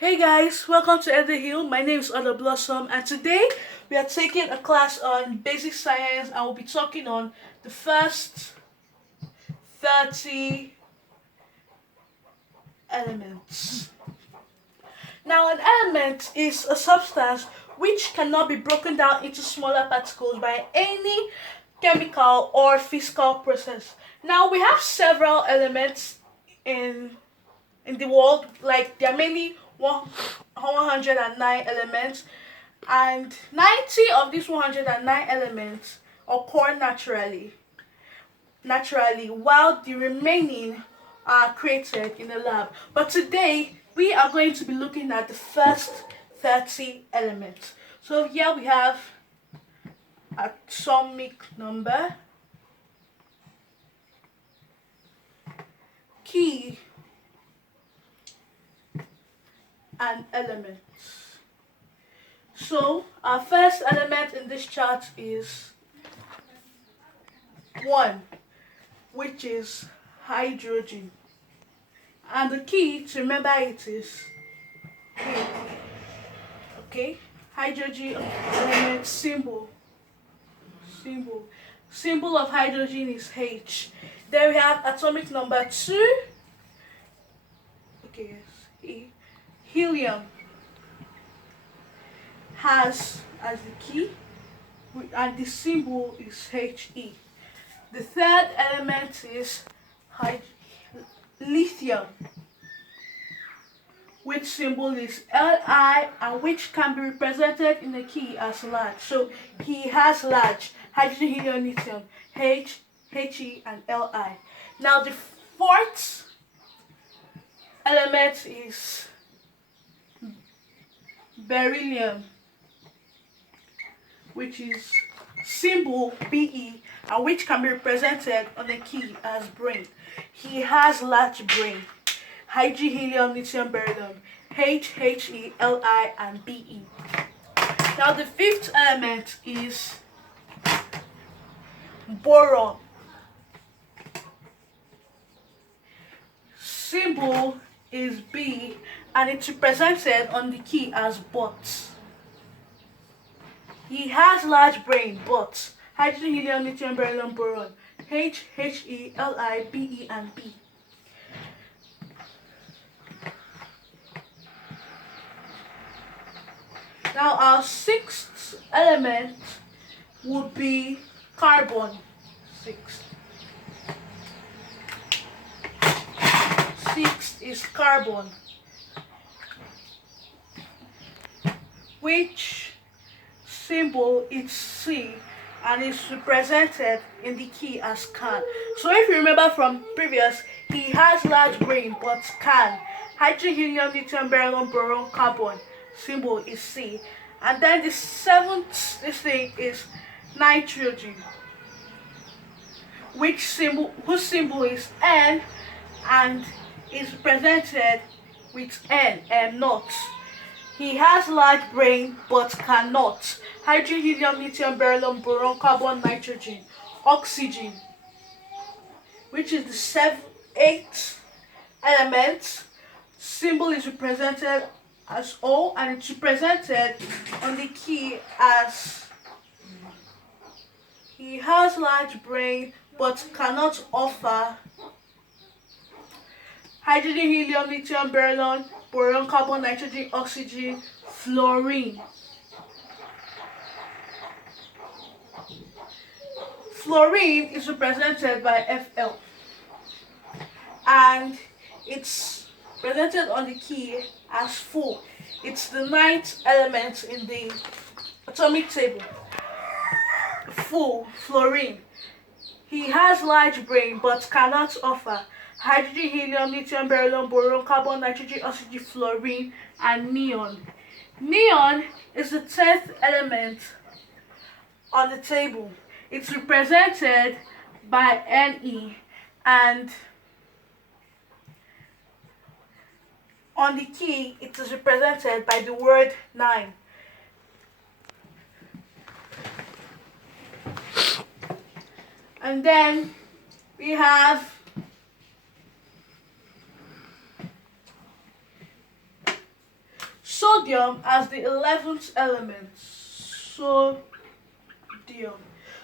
Hey guys, welcome to Eduheal. My name is Odor and today we are taking a class on basic science and we'll be talking on the first 30 elements. Now, an element is a substance which cannot be broken down into smaller particles by any chemical or physical process. Now, we have several elements in the world, like there are many 109 elements, and 90 of these 109 elements occur naturally while the remaining are created in a lab. But today we are going to be looking at the first 30 elements. So here we have atomic number, key, and elements. So our first element in this chart is 1, which is hydrogen. And the key to remember it is H. Okay? Hydrogen element symbol of hydrogen is H. Then we have atomic number 2. Okay, yes. Helium has as the key, and the symbol is He. The third element is lithium, which symbol is Li, and which can be represented in the key as large. So he has large: hydrogen, helium, lithium, H, He, and Li. Now the fourth element is beryllium, which is symbol Be, and which can be represented on the key as brain. He has large brain: hydrogen, helium, lithium, beryllium, He, Li, and Be. Now the fifth element is boron. Symbol is B, and it's represented on the key as but. He has large brain, but hydrogen, helium, lithium, beryllium, boron, He, Li, Be, and B. Now our sixth element would be carbon. Sixth is carbon, which symbol is C, and is represented in the key as can. So if you remember from previous, he has large brain but can. Hydrogen, helium, lithium, beryllium, boron, carbon, symbol is C. And then the seventh thing is nitrogen, whose symbol is N, and is represented with N not. He has large brain but cannot. Hydrogen, helium, lithium, beryllium, boron, carbon, nitrogen, oxygen, which is the eighth element. Symbol is represented as O, and it's represented on the key as he has large brain but cannot offer. Hydrogen, helium, lithium, beryllium, boron, carbon, nitrogen, oxygen, fluorine. Fluorine is represented by Fl, and it's presented on the key as full. It's the ninth element in the atomic table. Full, fluorine. He has large brain but cannot offer. Hydrogen, helium, lithium, beryllium, boron, carbon, nitrogen, oxygen, fluorine, and neon. Neon is the 10th element on the table. It's represented by Ne, and on the key it is represented by the word 9. And then we have sodium as the 11th element. Sodium.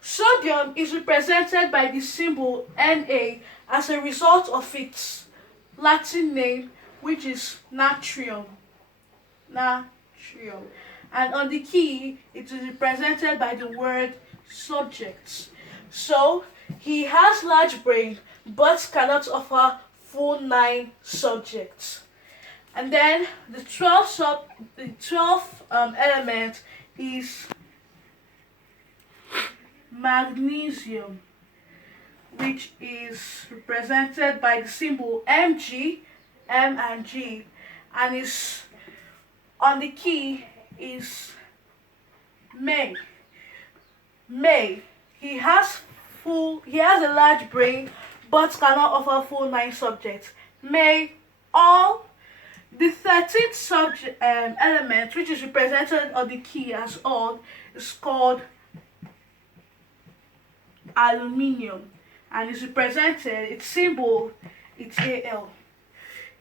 Sodium is represented by the symbol Na as a result of its Latin name, which is natrium. Natrium. And on the key, it is represented by the word subject. So, he has large brain but cannot offer full 9 subjects. And then the 12th element is magnesium, which is represented by the symbol Mg, M and G, and is on the key is May. May. He has a large brain but cannot offer full 9 subjects. May all the 13th element, which is represented on the key as all, is called aluminium, and is represented, its symbol, it's Al.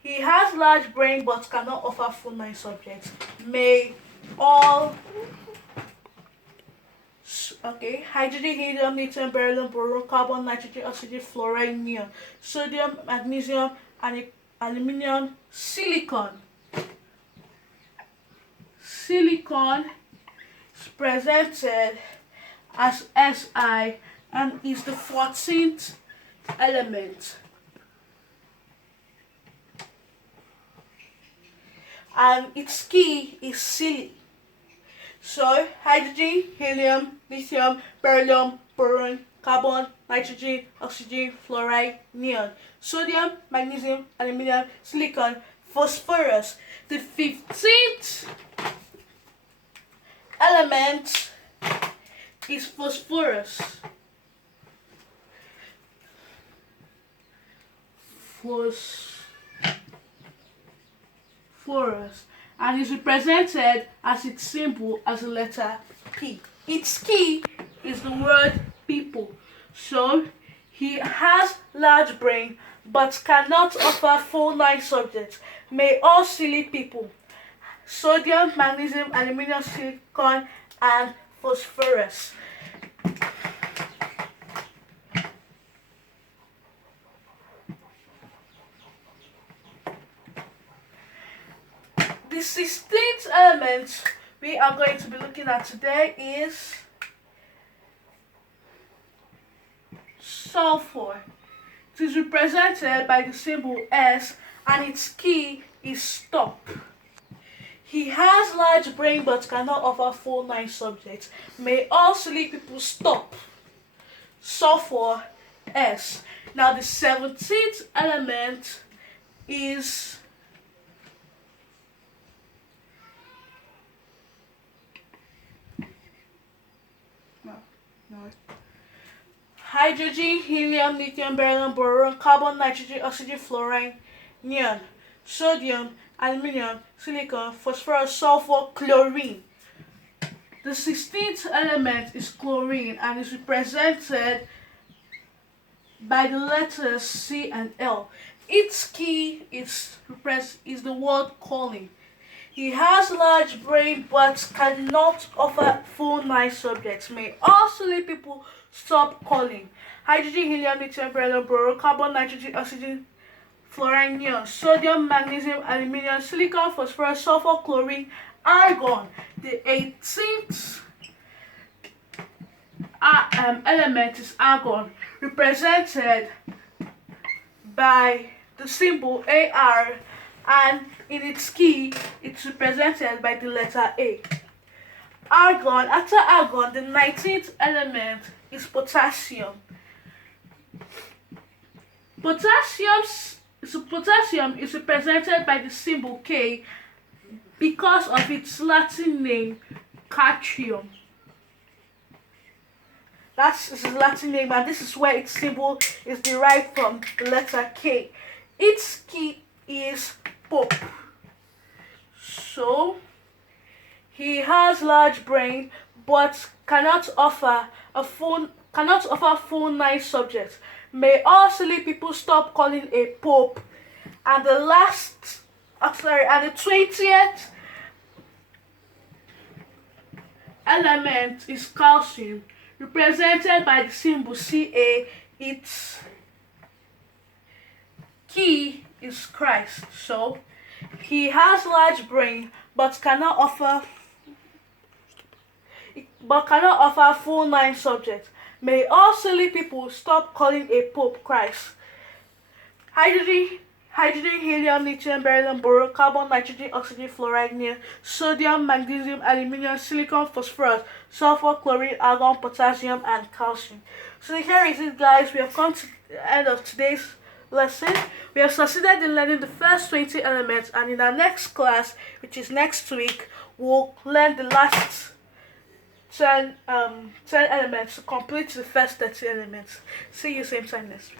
He has large brain but cannot offer full 9 subjects. May all hydrogen, helium, lithium, beryllium, boron, carbon, nitrogen, oxygen, fluorine, neon, sodium, magnesium, and aluminium, silicon. Silicon is presented as Si and is the 14th element. And its key is Silly. So, hydrogen, helium, lithium, beryllium, boron, carbon, nitrogen, oxygen, fluoride, neon, sodium, magnesium, aluminium, silicon, phosphorus. The 15th element is phosphorus. Phosphorus, and is represented as its symbol as a letter P. Its key is the word people. So he has large brain but cannot offer full 9 subjects. May all silly people. Sodium, magnesium, aluminium, silicon, and phosphorus. The 16th element we are going to be looking at today is sulfur. It is represented by the symbol S and its key is stop. He has large brain but cannot offer full 9 subjects. May all silly people stop. Sulfur S. Now the 17th element is hydrogen, helium, lithium, beryllium, boron, carbon, nitrogen, oxygen, fluorine, neon, sodium, aluminium, silicon, phosphorus, sulfur, chlorine. The 16th element is chlorine and is represented by the letters C and L. Its key is the word calling. He has large brain but cannot offer full 9 subjects. May all silly people stop calling. Hydrogen, helium, lithium, beryllium, boron, carbon, nitrogen, oxygen, fluorine, neon, sodium, magnesium, aluminium, silicon, phosphorus, sulfur, chlorine, argon. The 18th element is argon, represented by the symbol Ar, and in its key it's represented by the letter A. Argon. After argon, the 19th element is potassium. Potassium is represented by the symbol K because of its Latin name, catrium. That's its Latin name, and this is where its symbol is derived from, the letter K. Its key is Pope. So he has large brain but cannot offer full 9 subjects. May all silly people stop calling a pope. And the 20th element is calcium, represented by the symbol Ca. Its key is Christ. So he has large brain but cannot offer full nine subjects. May all silly people stop calling a pope Christ. Hydrogen, helium, lithium, beryllium, boron, carbon, nitrogen, oxygen, fluoride, neon, sodium, magnesium, aluminium, silicon, phosphorus, sulfur, chlorine, argon, potassium, and calcium. So here is it, guys. We have come to the end of today's lesson. We have succeeded in learning the first 20 elements, and in our next class, which is next week, we'll learn the last 10 elements to complete the first 30 elements. See you same time next week.